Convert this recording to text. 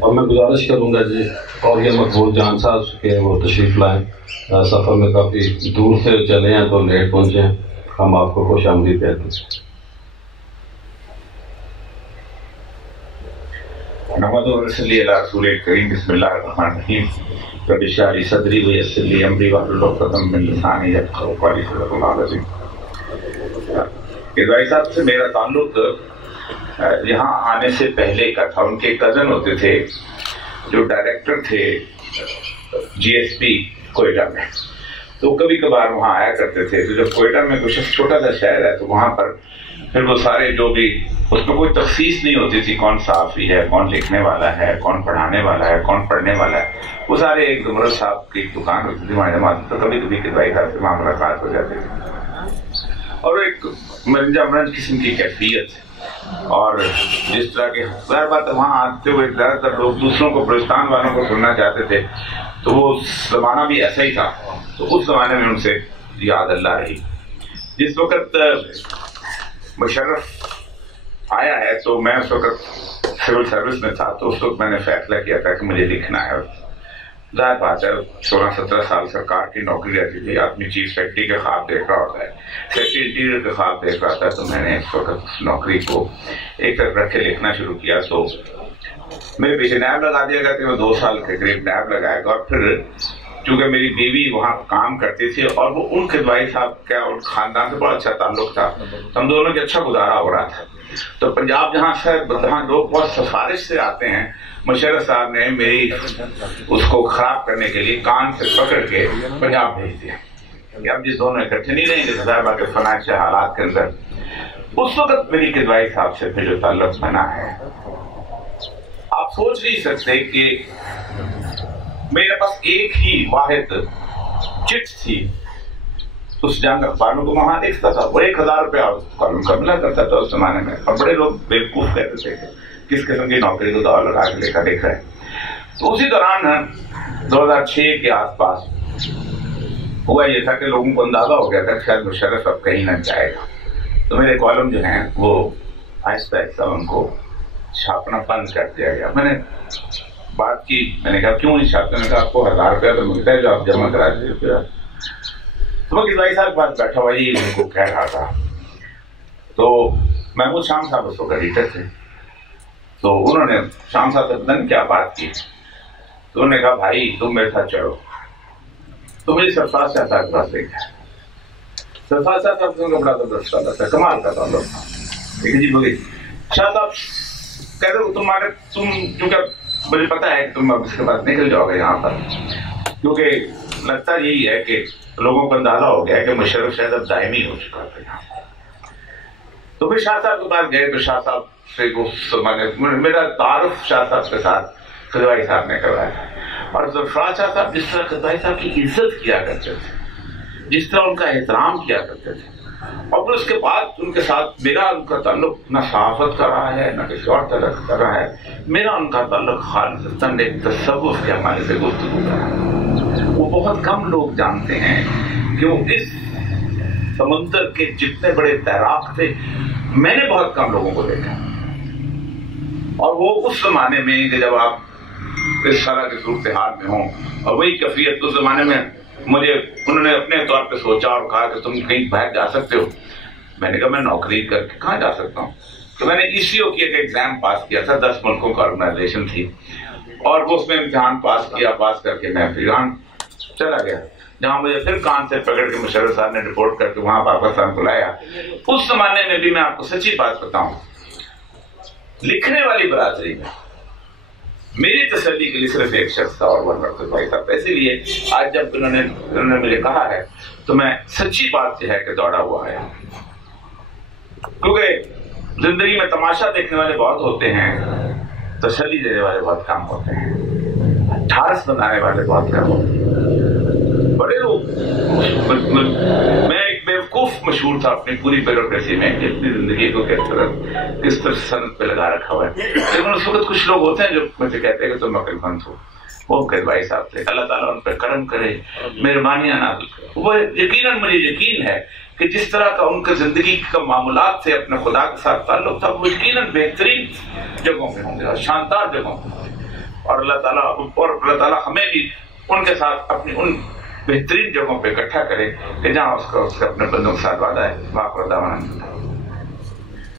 اور میں گزارش کروں گا جی اور یہ مقبول جان صاحب کہ وہ تشریف لائیں، سفر میں کافی دور سے چلے ہیں تو لیٹ پہنچے ہیں، ہم آپ کو خوش آمدید کہتے ہیں۔ نحمد و صلی اللہ رسول کریم، بسم اللہ الرحمن الرحیم، رب اشرح لی صدری ویسر لی امری واحلل عقدۃ من لسانی یفقہوا قولی، صدق اللہ العظیم۔ بھائی صاحب سے میرا تعلق یہاں آنے سے پہلے کا تھا، ان کے کزن ہوتے تھے جو ڈائریکٹر تھے جی ایس پی کوئٹہ میں، تو کبھی کبھار وہاں آیا کرتے تھے۔ تو جب کوئٹہ میں کچھ چھوٹا سا شہر ہے تو وہاں پر پھر وہ سارے جو بھی، اس میں کوئی تخصیص نہیں ہوتی تھی کون صحافی ہے، کون لکھنے والا ہے، کون پڑھانے والا ہے، کون پڑھنے والا ہے، وہ سارے ایک زمرد صاحب کی دکان ہوتی تھی ہمارے جماعت، تو کبھی کبھی کدوائی صاحب سے ملاقات ہو جاتی تھی، اور ایک مرنجا مرنج قسم کی کیفیت، اور جس طرح کے ظاہر بات ہے وہاں آتے ہوئے زیادہ تر لوگ دوسروں کو، بلوچستان والوں کو سننا چاہتے تھے، تو وہ زمانہ بھی ایسا ہی تھا، تو اس زمانے میں ان سے یاد اللہ رہی۔ جس وقت مشرف آیا ہے تو میں اس وقت سول سروس میں تھا، تو اس وقت میں نے فیصلہ کیا تھا کہ مجھے لکھنا ہے۔ ظاہر بات ہے 16-17 سال سرکار کی نوکری رہتی تھی، آدمی چیف سیکرٹری کے خواب دیکھ رہا ہوتا ہے، سیکرٹری انٹیریئر کے خواب دیکھ رہا تھا، تو میں نے اس وقت اس نوکری کو ایک طرف رکھ کے لکھنا شروع کیا۔ تو میرے پیچھے نیب لگا دیا گیا کہ میں 2 سال کے قریب نیب لگائے گا، اور پھر چونکہ میری بیوی وہاں کام کرتی تھی اور وہ ان کدوائی صاحب کا اور خاندان سے بڑا اچھا تعلق تھا، ہم دونوں کے اچھا گزارا ہو رہا تھا، تو پنجاب جہاں سے جہاں لوگ بہت سفارش سے آتے ہیں، مشرف صاحب نے میری اس کو خراب کرنے کے لیے کان سے پکڑ کے پنجاب بھیج دیا کہ اب جس دونوں اکٹھے نہیں رہیں گے صاحبہ کے فنانشل حالات کے اندر۔ اس وقت میری کدوائی صاحب سے پھر جو تعلق بنا ہے، آپ سوچ نہیں سکتے کہ میرے پاس ایک ہی واحد چٹ تھی اس جنگ اخباروں کو وہاں دیکھتا تھا، وہ 1000 روپیہ کالم کا ملا کرتا تھا اس زمانے میں، اور بڑے لوگ بیوقوف کہتے تھے کس قسم کی نوکری کو دور لگا کے لے کر دیکھ رہے ہیں۔ تو اسی دوران 2006 کے آس پاس ہوا یہ تھا کہ لوگوں کو اندازہ ہو گیا تھا کہ شاید مشرف اب کہیں نہ جائے گا، تو میرے کالم جو ہیں وہ آہستہ آہستہ ان کو چھاپنا بند کر دیا گیا۔ میں نے بات کی، میں نے کہا کیوں نہیں چھاپتے؟ میں نے کہا آپ کو 1000 روپیہ تو ملتا ہے جو آپ جمع کرا دیتے۔ تو وہ کدوائی صاحب کے پاس بیٹھا ہوا یہ ان کو کہہ رہا تھا، تو محمود شام صاحب اس کو ایڈیٹر تھے، تو انہوں نے شام صاحب سے پتہ نہیں کیا بات کی، تو انہوں نے کہا بھائی تم میرے ساتھ چلو، تو مجھے سرفراز شاہ صاحب کے پاس لے گیا۔ سرفراز شاہ صاحب کا بڑا زبردست تعلق تھا، کمال کا تعلق تھا، لیکن جی بگی شاہ صاحب کہتے ہو تم کیونکہ مجھے پتا ہے کہ تم اب اس کے بعد نکل جاؤ گے یہاں پر، کیونکہ لگتا یہی ہے کہ لوگوں کو اندازہ ہو گیا کہ مشرف شاید اب دائمی ہو چکا تھا یہاں۔ تو پھر شاہ صاحب کے پاس گئے تو شاہ صاحب سے میرا تعارف شاہ صاحب کے ساتھ کدوائی صاحب نے کروایا، اور سرفراز شاہ صاحب جس طرح کدوائی صاحب کی عزت کیا کرتے تھے، جس طرح ان کا احترام کیا کرتے تھے، اور پھر اس کے بعد ان کے ساتھ میرا ان کا تعلق نہ صحافت کا رہا ہے نہ کسی اور طرح کا رہا ہے، میرا ان کا تعلق خالصتاً ایک تصوف کے حوالے سے گفتگو کا ہے۔ وہ بہت کم لوگ جانتے ہیں کہ وہ اس سمندر کے جتنے بڑے تیراک تھے، میں نے بہت کم لوگوں کو دیکھا، اور وہ اس زمانے میں کہ جب آپ اس طرح کی صورتحال میں ہوں، اور وہی کیفیت اس زمانے میں مجھے انہوں نے اپنے طور پہ سوچا اور کہا کہ تم کہیں باہر جا سکتے ہو۔ میں نے کہا میں نوکری کر کے کہاں جا سکتا ہوں؟ تو میں نے ECO کی ایک ایگزام پاس کیا تھا، 10 ملکوں کا آرگنائزیشن تھی، اور وہ اس میں امتحان پاس کیا، پاس کر کے میں پھر ایران چلا گیا، جہاں مجھے پھر کان سے پکڑ کے مشرف صاحب نے رپورٹ کر کے وہاں پاکستان بلایا۔ اس زمانے میں بھی میں آپ کو سچی بات بتاؤں، لکھنے والی برادری میں میری تسلی کے لیے صرف ایک شخص تھا، اور وہ بھائی صاحب۔ اسی لیے آج جب انہوں نے مجھے کہا ہے تو میں سچی بات یہ ہے کہ دوڑا ہوا ہے، کیونکہ زندگی میں تماشا دیکھنے والے بہت ہوتے ہیں، تسلی دینے والے بہت کم ہوتے ہیں، ٹھارس بنانے والے بہت کم ہوتے ہیں، بڑے لوگ۔ میں ایک بیوقوف مشہور تھا اپنی پوری بیوروکریسی میں، اپنی زندگی کو کس طرح سند پہ لگا رکھا ہوا ہے، لیکن اس وقت کچھ لوگ ہوتے ہیں جو مجھے کہتے ہیں کہ تم عقل مند ہو، وہ کدوائی صاحب تھے، اللہ تعالیٰ ان پہ کرم کرے، مہربانیاں نازل کرے۔ وہ یقیناً مجھے یقین ہے کہ جس طرح کا ان کے زندگی کا معاملات سے اپنے خدا کے ساتھ تعلق تھا، وہ یقیناً بہترین جگہوں پہ ہوں گے اور شاندار جگہوں پہ ہوں گے۔ اور اللہ تعالیٰ ہمیں بھی ان کے ساتھ اپنی ان بہترین جگہوں پہ اکٹھا کرے کہ جہاں اس کا اپنے بندوں کے ساتھ وعدہ ہے.